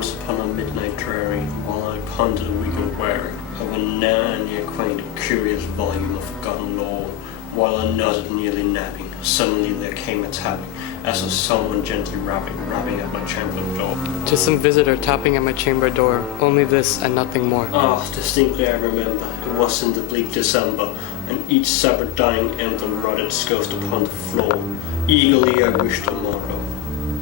once upon a midnight dreary, while I pondered weak and weary over ne'er any acquainted curious volume of forgotten lore, while I nodded nearly napping, suddenly there came a tapping, as of someone gently rapping at my chamber door. Just some visitor tapping at my chamber door, only this and nothing more. Distinctly I remember, it was in the bleak December, and each separate dying emblem rotted scourged upon the floor. Eagerly I wished tomorrow,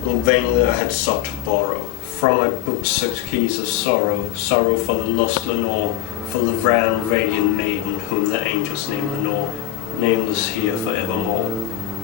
and vainly I had sought to borrow from my book 6 keys of sorrow, sorrow for the lost Lenore, for the round radiant maiden whom the angels name Lenore, nameless here forevermore.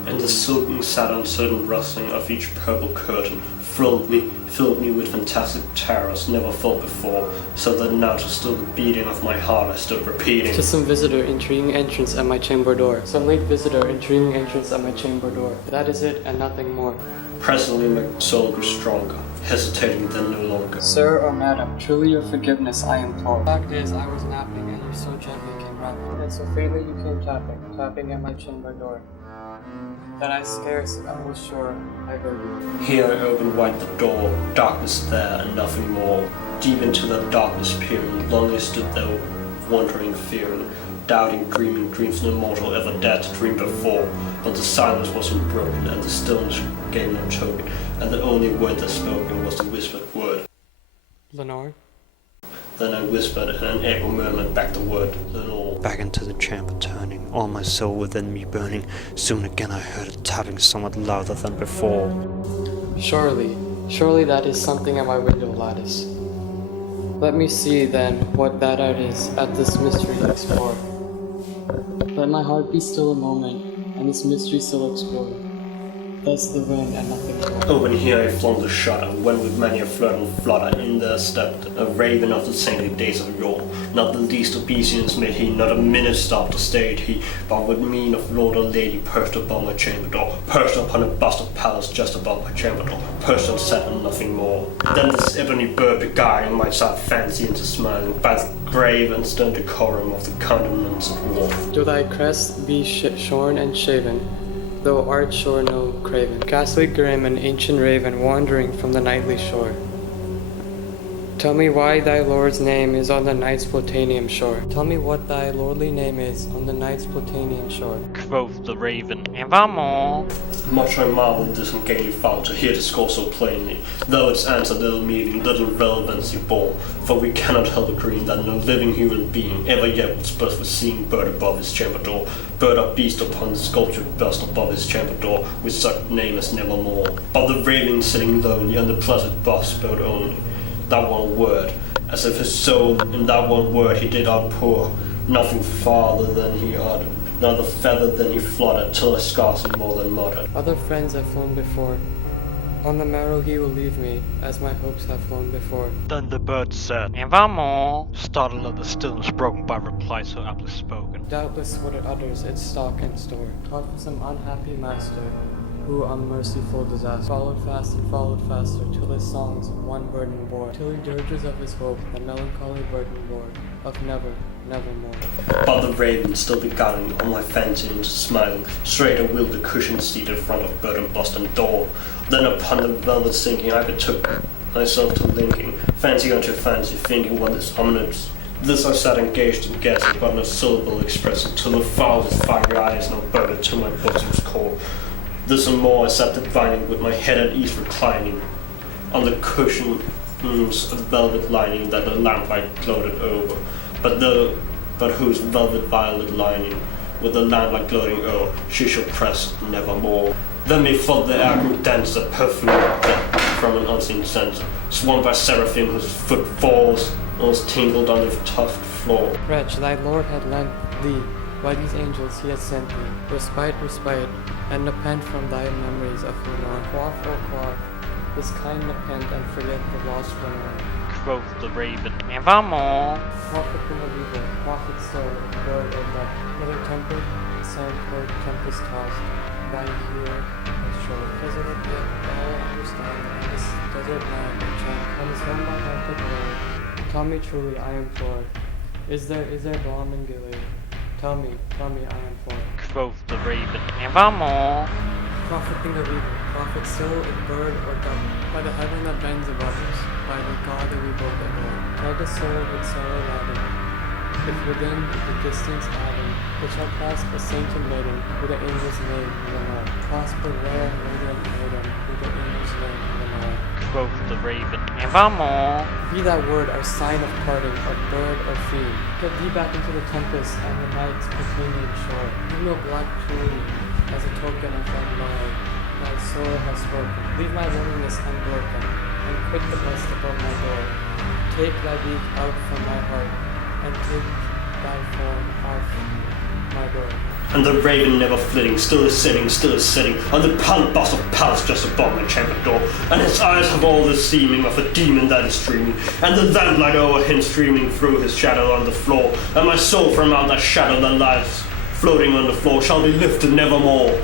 And the silken sad uncertain rustling of each purple curtain filled me with fantastic terrors never felt before, so that now to still the beating of my heart I stood repeating. Just some visitor intriguing entrance at my chamber door. Some late visitor intriguing entrance at my chamber door. That is it and nothing more. Presently my soul grew stronger, hesitating then no longer. Sir or madam, truly your forgiveness I implore. The fact is, I was napping and you so gently came rapping, and so faintly you came tapping at my chamber door, that I was sure I heard you. Here I opened wide the door, darkness there and nothing more. Deep into the darkness peering, long I stood there, wondering, fearing, doubting, dreaming dreams no mortal ever dared to dream before. But the silence was unbroken, and the stillness gave no token, and the only word that spoken was the whispered word. Lenore? Then I whispered, and an echo murmured back the word, Lenore. Back into the chamber turning, all my soul within me burning. Soon again I heard it tapping somewhat louder than before. Surely that is something at my window lattice. Let me see then what that is at this mystery explore. Let my heart be still a moment, and this mystery still explore. Thus the wind and nothing more. Open here I flung the shutter, when with many a flirt and flutter in there stepped a raven of the saintly days of yore. Not the least obeisance made he, not a minute stopped or stayed he, but with mien of lord or lady perched upon my chamber door, perched upon a bust of Pallas just above my chamber door, perched and sat and nothing more. Then this ebony bird beguiling my sad fancy into smiling, by the grave and stern decorum of the countenance of war. Do thy crest be shorn and shaven, though art sure no craven, ghastly grim and ancient raven wandering from the nightly shore. Tell me why thy lord's name is on the night's Plutonian shore. Tell me what thy lordly name is on the night's Plutonian shore. Quoth the Raven, evermore. Much I marveled this ungainly fowl to hear discourse so plainly, though its answer little meaning, little relevancy bore. For we cannot help agreeing that no living human being ever yet was blessed with seeing bird above his chamber door, bird or beast upon the sculptured bust above his chamber door, with such name as nevermore. But the raven sitting lonely on the pleasant bust spoke only that one word, as if his soul in that one word he did outpour, nothing farther than he uttered, not a feather than he fluttered, till I scarcely more than muttered. Other friends have flown before, on the marrow he will leave me, as my hopes have flown before. Then the bird said, evermore, startled at the stillness broken by reply so aptly spoken. Doubtless what it utters its stock and store, taught from some unhappy master, who on merciful disaster followed fast and followed faster, till his songs one burden bore, till he dirges of his hope the melancholy burden bore, of never, nevermore. But the raven still beguiling on my fancy into smiling, straight I wheeled the cushioned seat in front of bird and bust and door. Then upon the velvet sinking I betook myself to linking, fancy unto fancy, thinking what is ominous. This I sat engaged in guessing, but no syllable expressing, till the fowl with fiery eyes no burden to my bosom was called. This and more I sat divining, with my head at ease reclining on the cushions of velvet lining that the lamplight gloated over, but whose velvet violet lining, with the lamplight gloating o'er, she shall press nevermore. Then methought the air grew dense, a perfume from an unseen sense, sworn by seraphim whose foot falls, almost tingled on the tufted floor. Wretch, thy Lord had lent thee, by these angels he had sent thee, respite, and nepent from thy memories of Lenore. Quaff, oh quaff, this kind nepent and forget the lost Lenore. Quoth the Raven, evermore. Prophet from the evil, prophet so, bird or left, whether tempered, sand cold, tempest tossed, by here and shore. President yet all understand, and this desert land enchant, and is run by haunted Lord. Tell me truly, I implore, is there balm in Gilead? Tell me, I implore. Quoth the Raven, evermore. Prophet Prophet thing of evil, prophet still in bird or double, by the heaven that bends above us, by the God that we both adore. Tell the soul with sorrow laden, if within the distance atom, it shall clasp a sainted maiden, with the angel's name in the know. Clasp a rare radiant maiden, with the angel's name in the know. Quoth the Raven. And vamos. Be that word our sign of parting, of bird or fiend. Get thee back into the tempest and the night's Proclaimian shore. Give no black purity as a token of thy love. Thy soul has spoken. Leave my loneliness unbroken, and quit the dust above my door. Take thy beak out from my heart, and take thy form off my door. And the raven never flitting, still is sitting, on the pallid boss of palace just above my chamber door, and his eyes have all the seeming of a demon that is dreaming, and the lamplight over him streaming through his shadow on the floor, and my soul from out that shadow that lies floating on the floor shall be lifted nevermore.